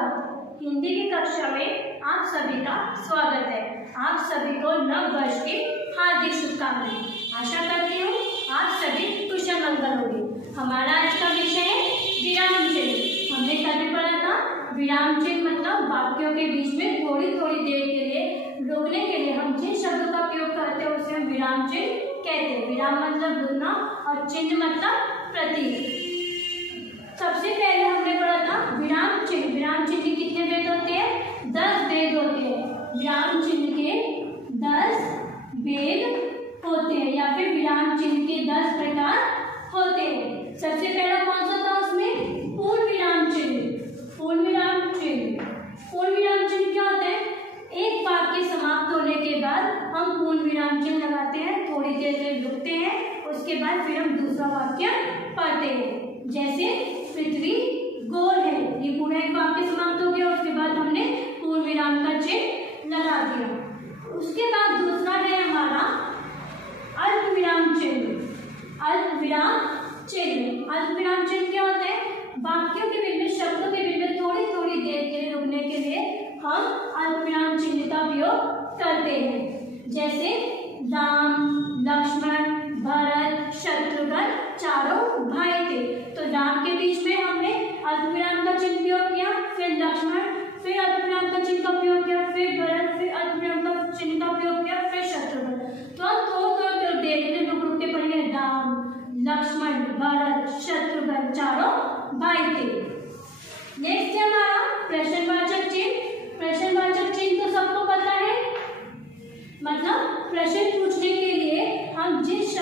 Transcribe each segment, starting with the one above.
सुप्रभात। हिंदी की कक्षा में आप सभी का स्वागत है। आप सभी को नव वर्ष की हार्दिक शुभकामनाएं। आशा करती हूँ आप सभी कुशल मंगल होंगे। हमारा आज का विषय है विराम चिन्ह। हमने कल भी पढ़ा था विराम चिन्ह मतलब वाक्यों के बीच में थोड़ी थोड़ी देर के लिए रोकने के लिए हम जिन शब्दों का प्रयोग करते हैं उसे हम विराम चिन्ह कहते हैं। विराम मतलब रुकना और चिन्ह मतलब प्रतीक। सबसे पहले हमने पढ़ा था विराम चिन्ह। विराम चिन्ह के कितने भेद होते हैं? 10 भेद होते हैं। विराम चिन्ह के 10 भेद होते हैं या फिर विराम चिन्ह के 10 प्रकार होते हैं। सबसे पहला कौन सा था उसमें? पूर्ण विराम चिन्ह। पूर्ण विराम चिन्ह। पूर्ण विराम चिन्ह क्या होता है? एक वाक्य समाप्त होने के बाद हम पूर्ण विराम चिन्ह लगाते हैं, थोड़ी देर के लिए रुकते हैं, उसके बाद फिर हम दूसरा वाक्य पढ़ते हैं। जैसे पृथ्वी गोल है, ये पूरा एक वाक्य समाप्त हो गया, उसके बाद हमने पूर्ण विराम का चिन्ह लगा दिया। उसके बाद दूसरा है हमारा अल्प विराम चिन्ह। अल्प विराम चिन्ह। अल्प विराम चिन्ह क्या होता है? वाक्यों के बीच में, शब्दों के बीच में थोड़ी थोड़ी देर के लिए रुकने के लिए हम अल्प विराम चिन्ह का उपयोग करते हैं। जैसे राम, लक्ष्मण, भरत, शत्रुघ्न चारों भाई थे, तो राम के बीच में हमने अल्पविराम का चिन्ह प्रयोग किया, फिर लक्ष्मण, फिर अल्पविराम का चिन्ह का प्रयोग किया, फिर भरत, फिर अल्पविराम का चिन्ह का प्रयोग किया, फिर शत्रुघ्न। तो हम थोड़ी देर के लिए रुक के पढ़ेंगे। राम, लक्ष्मण, भरत, शत्रुघ्न चारों भाई थे। नेक्स्ट है हमारा प्रश्नवाचक चिन्ह। प्रश्नवाचक चिन्ह तो सबको पता है, मतलब प्रश्न पूछने के लिए हम जिस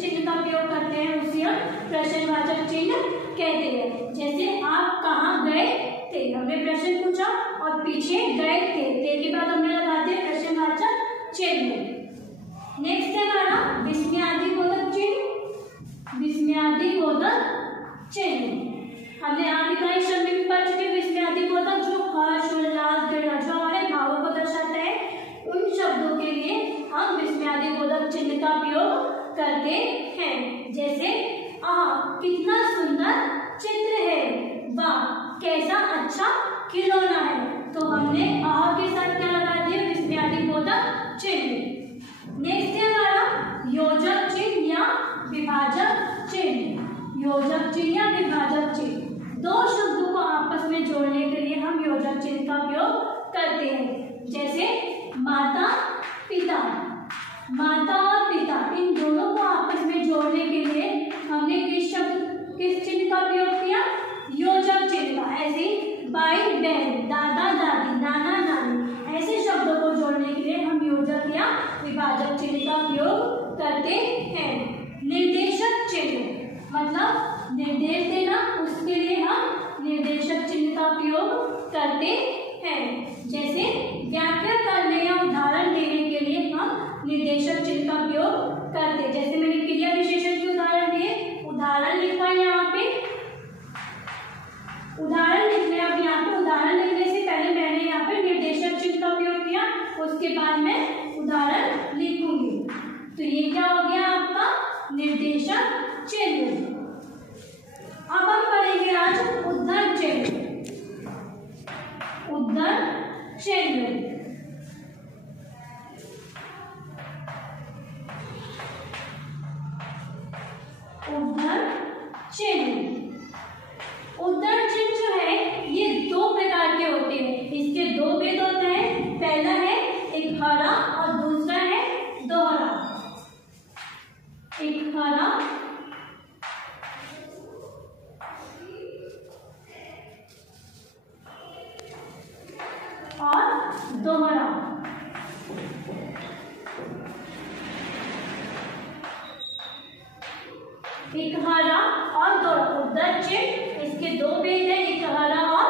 चिन्ह का प्रयोग करते हैं उसे हम प्रश्नवाचक चिन्ह कहते हैं। जैसे आप कहाँ गए थे, हमने प्रश्न पूछा और पीछे गए थे के बाद हमने लगा दिया प्रश्नवाचक चिन्ह। नेक्स्ट है हमारा विस्मयादिबोधक चिन्ह। विस्मयादिबोधक चिन्ह हमने आधिकारिक शब्द में पढ़ चुके। विस्मयादिबोधक जो हर्ष, उल्लास, दृढ़ जो हमारे भावों को दर्शाता है, उन शब्दों के लिए हम विस्मयादिबोधक चिन्ह का प्रयोग करते हैं। जैसे कितना सुंदर चित्र है, वाह कैसा अच्छा खिलौना है, तो हमने के साथ क्या लगा दिया? विस्मयादिबोधक चिन्ह। नेक्स्ट है हमारा योजक चिन्ह या विभाजक चिन्ह। योजक चिन्ह या विभाजक चिन्ह, दो शब्दों को आपस में जोड़ने के लिए हम योजक चिन्ह का प्रयोग करते हैं। जैसे माता पिता, माता और पिता इन दोनों को आपस में जोड़ने के लिए हमने किस चिन्ह का प्रयोग किया? योजक चिन्ह का। ऐसे भाई बहन, दादा दादी, नाना नानी, ऐसे शब्दों को जोड़ने के लिए हम योजक या विभाजक चिन्ह का प्रयोग करते हैं। निर्देशक चिन्ह मतलब निर्देश देना, उसके लिए हम निर्देशक चिन्ह का प्रयोग करते हैं। जैसे व्याख्या करने या उदाहरण देने के लिए हम निर्देशक चिन्ह का प्रयोग करते हैं। जैसे मैंने क्रिया विशेषण के उदाहरण दिए, उदाहरण लिखा है यहाँ पे, उदाहरण लिखने, अब यहाँ पे उदाहरण लिखने से पहले मैंने यहाँ पे निर्देशक चिन्ह का प्रयोग किया, उसके बाद मैं उदाहरण लिखूंगी। तो ये क्या हो गया आपका निर्देशक चिन्ह। अब हम पढ़ेंगे आज उद्धरण चिन्ह। उद्धरण चिन्ह उद्धरण चिन्ह। उद्धरण चिन्ह जो है ये 2 प्रकार के होते हैं। इसके 2 भेद होते हैं। पहला है एक हरा और दूसरा है दोहरा। एक हरा और दोहरा। एक हरा और दोहरा। उद्धरण चिन्ह इसके 2 भेद हैं, एक हरा और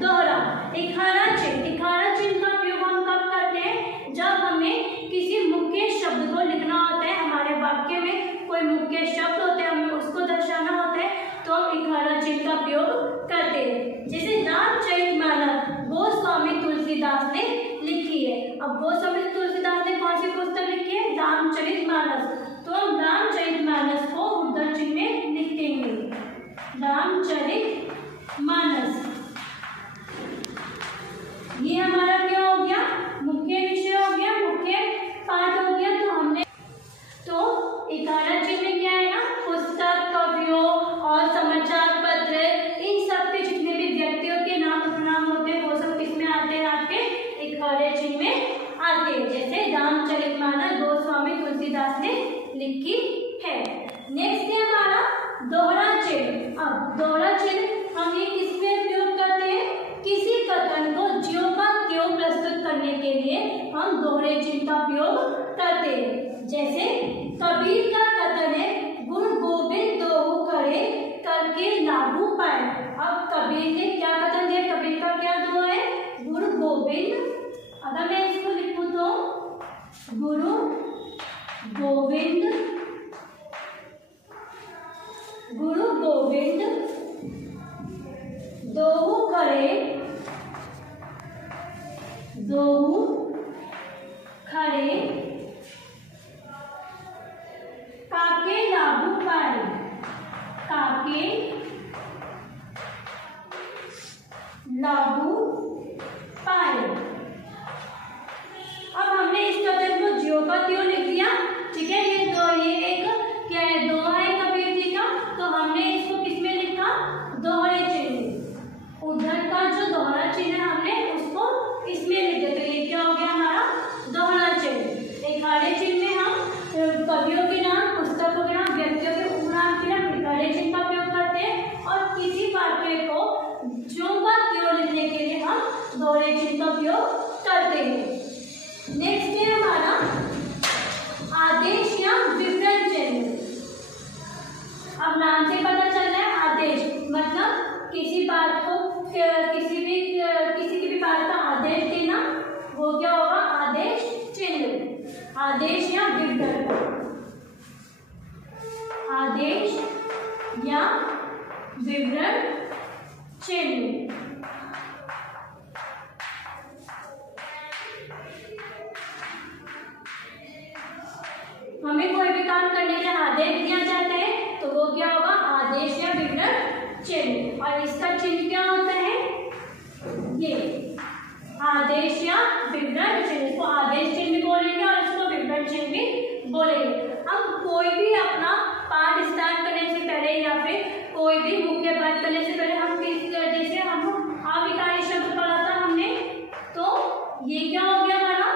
दोहरा। एक हरा चिन्ह का प्रयोग हम कब करते हैं? जब हमें किसी मुख्य शब्द को लिखना होता है, हमारे वाक्य में कोई मुख्य शब्द होते हैं, हमें उसको दर्शाना होता है, तो हम एक हरा चिन्ह का प्रयोग करते हैं। जैसे रामचरितमानस गोस्वामी तुलसीदास ने लिखी है। अब गोस्वामी तुलसीदास ने कौन सी पुस्तक लिखी है? रामचरितमानस। तो हम रामचरितमानस को उद्धरण चिन्ह में लिखेंगे। रामचरितमानस। क्लास में लिखी है। नेक्स्ट है हमारा दोहरा चिन्ह। अब दोहरा चिन्ह हम ये किसमें उपयोग करते हैं? किसी कथन को ज्यों का त्यों प्रस्तुत करने के लिए हम दोहरे चिन्ह का उपयोग करते हैं। जैसे कबीर का कथन है, गुण गोविंद दोहु करे करके लागू पाए। अब कबीर ने क्या कथन दिया? कबीर का क्या दोहा है? गुरु गोविंद। अगर मैं इसको लिखूं तो गुरु गोविंद, गुरु गोविंद दोहु करे, दोहु खरे काके लागू पाए, काके लागू पाए। अब हमने इस कथन को ज्यों का त्यों लिख दिया, ठीक है। ये एक क्या है? दोहा है कबीर जी का, तो हमने इसको किसमें लिखा? दोहरे चिन्ह। उधर का जो दोहरा चिन्ह है हमने उसको इसमें लिख दिया, तो ये क्या हो गया हमारा? दोहरा चिन्ह। एक खड़े चिन्ह में हम कवियों के नाम, पुस्तकों के नाम, व्यक्तियों के उपनाम के नाम खड़े चिन्ह का उपयोग करते हैं, और किसी वाक्य को ज्यों का त्यों लिखने के लिए हम दोहरे चिन्ह का उपयोग करते हैं। नेक्स्ट है हमारा आदेश या विवरण चिन्ह। अब नाम से पता चल रहा है आदेश मतलब किसी बात को किसी की भी बात का आदेश देना, वो क्या होगा? आदेश चिन्ह। आदेश या विवरण, आदेश या विवरण चिन्ह। हमें कोई भी काम करने का आदेश दिया जाता है तो वो क्या होगा? आदेश या विवरण चिन्ह। और इसका चिन्ह क्या होता है? ये आदेश या विवरण चिन्ह। इसको आदेश चिन्ह भी बोलेंगे और इसको विवरण चिन्ह भी बोलेंगे। अब कोई भी अपना पाठ स्टार्ट करने से पहले या फिर कोई भी मुख्य पाठ करने से पहले हम जैसे हम आविकारी शब्द पढ़ा था हमने, तो ये क्या हो गया? हमारा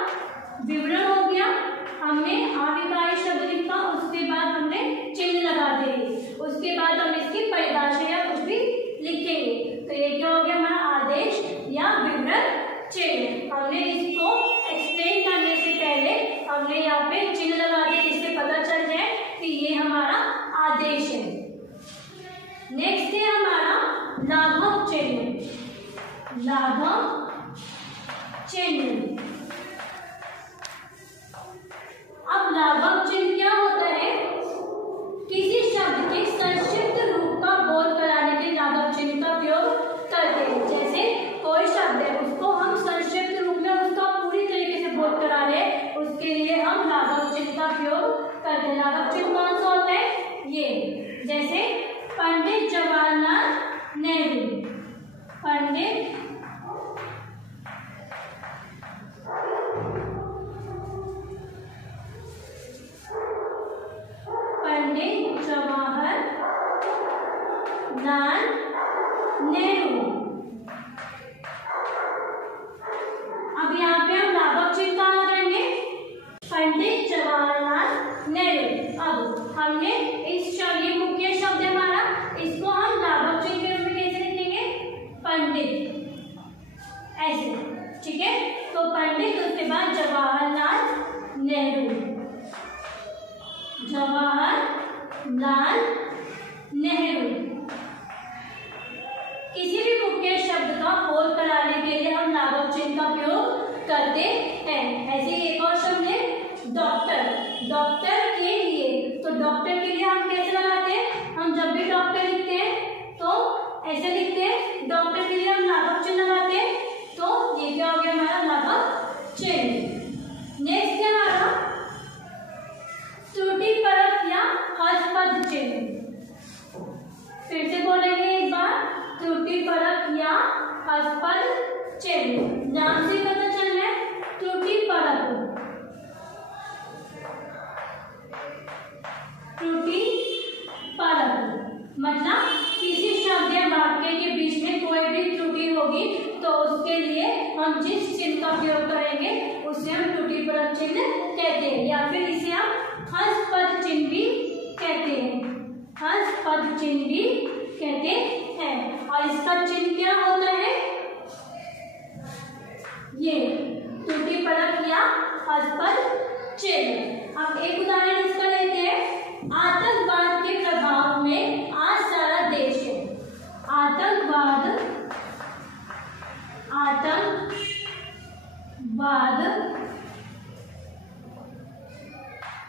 विवरण हो गया। हमने आविकारी शब्द लिखा, उसके बाद हमने चिन्ह लगा दिए, उसके बाद हम इसकी परिभाषा या कुछ भी लिखेंगे, तो ये क्या हो गया? हमारा आदेश या विवरण चिन्ह। हमने इसको एक्सप्लेन करने से पहले हमने यहाँ पे चिन्ह लगा दिया, जिससे पता चल जाए कि ये हमारा आदेश है। नेक्स्ट है हमारा लाघव चिन्ह। लाघव चिन्ह। अब लाघव चिन्ह क्या होता है? किसी शब्द के संक्षिप्त रूप का बोध कराने के लाघव चिन्ह का उपयोग करते हैं। जैसे कोई शब्द है, उसको हम संक्षिप्त रूप में उसका पूरी तरीके से बोध करा रहे हैं, उसके लिए हम लाघव चिन्ह का उपयोग करते हैं। लाघव चिन्ह कौन सा होता है? ये जैसे पंडित जवाहरलाल नेहरू, पंडित जवाहरलाल नेहरू। अब यहाँ पे हम लाघव चिन्ह कहाँ करेंगे? पंडित जवाहरलाल नेहरू। अब हमने ये मुख्य शब्द है हमारा, इसको हम लाघव चिन्ह के रूप में कैसे लिखेंगे? पंडित, ऐसे, ठीक है। तो पंडित, उसके बाद जवाहरलाल नेहरू, जवाहरलाल नेहरू। किसी भी मुख्य शब्द का बोध कराने के लिए हम लाघव चिन्ह का उपयोग करते हैं। ऐसे एक और शब्द है डॉक्टर। डॉक्टर के लिए, तो डॉक्टर के लिए हम कैसे लगाते हैं? हम जब भी डॉक्टर लिखते हैं तो ऐसे लिखते हैं, डॉक्टर के लिए हम लाघव चिन्ह लगाते हैं, तो ये क्या हो गया? हमारा लाघव चिन्ह। नेक्स्ट है हमारा त्रुटि परक या हस्तपद चिन्ह। फिर से बोलेंगे एक बार, त्रुटि परक या हस्तपद चिन्ह। नाम से पता चल रहा है त्रुटि परक, त्रुटि परक मतलब किसी शब्द या वाक्य के बीच में कोई भी त्रुटि होगी तो उसके लिए हम जिस चिन्ह का प्रयोग करेंगे उसे हम त्रुटि परक चिन्ह कहते हैं, या फिर इसे हम हंसपद चिन्ह भी कहते हैं, हंसपद चिन्ह भी कहते हैं। और इसका चिन्ह क्या होता है? ये त्रुटि परक या हंसपद चिन्ह। अब एक उदाहरण इसका लेते हैं। आतंकवाद के प्रभाव में आज सारा देश है। आतंकवाद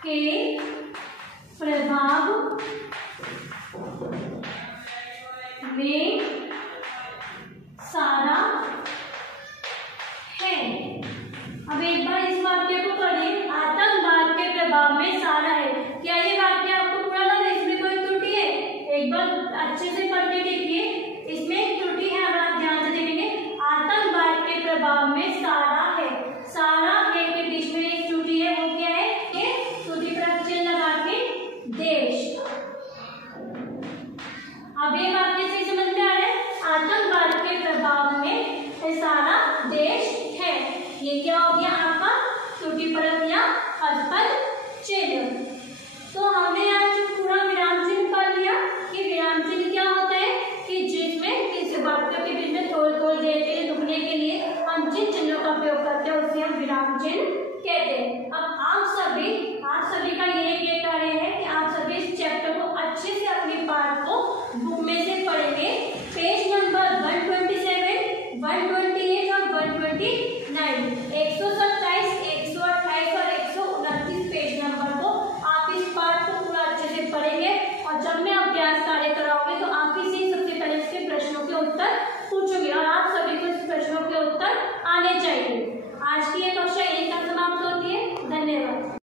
के प्रभाव में सारा है। अब एक बार इस वाक्य को पढ़िए। आतंकवाद के प्रभाव में सारा है। क्या ये वाक्य आपको पूरा लगा? इसमें कोई त्रुटि है? एक बार अच्छे से पढ़ के देखिए, इसमें एक त्रुटि है। अगर आप ध्यान से देखेंगे, आतंकवाद के प्रभाव में सारा है, सारा है के बीच में एक त्रुटि है। वो क्या है? त्रुटि परक चिन्ह लगा के देश। अब ये वाक्य से समझ में आ रहा है? आतंकवाद के प्रभाव में सारा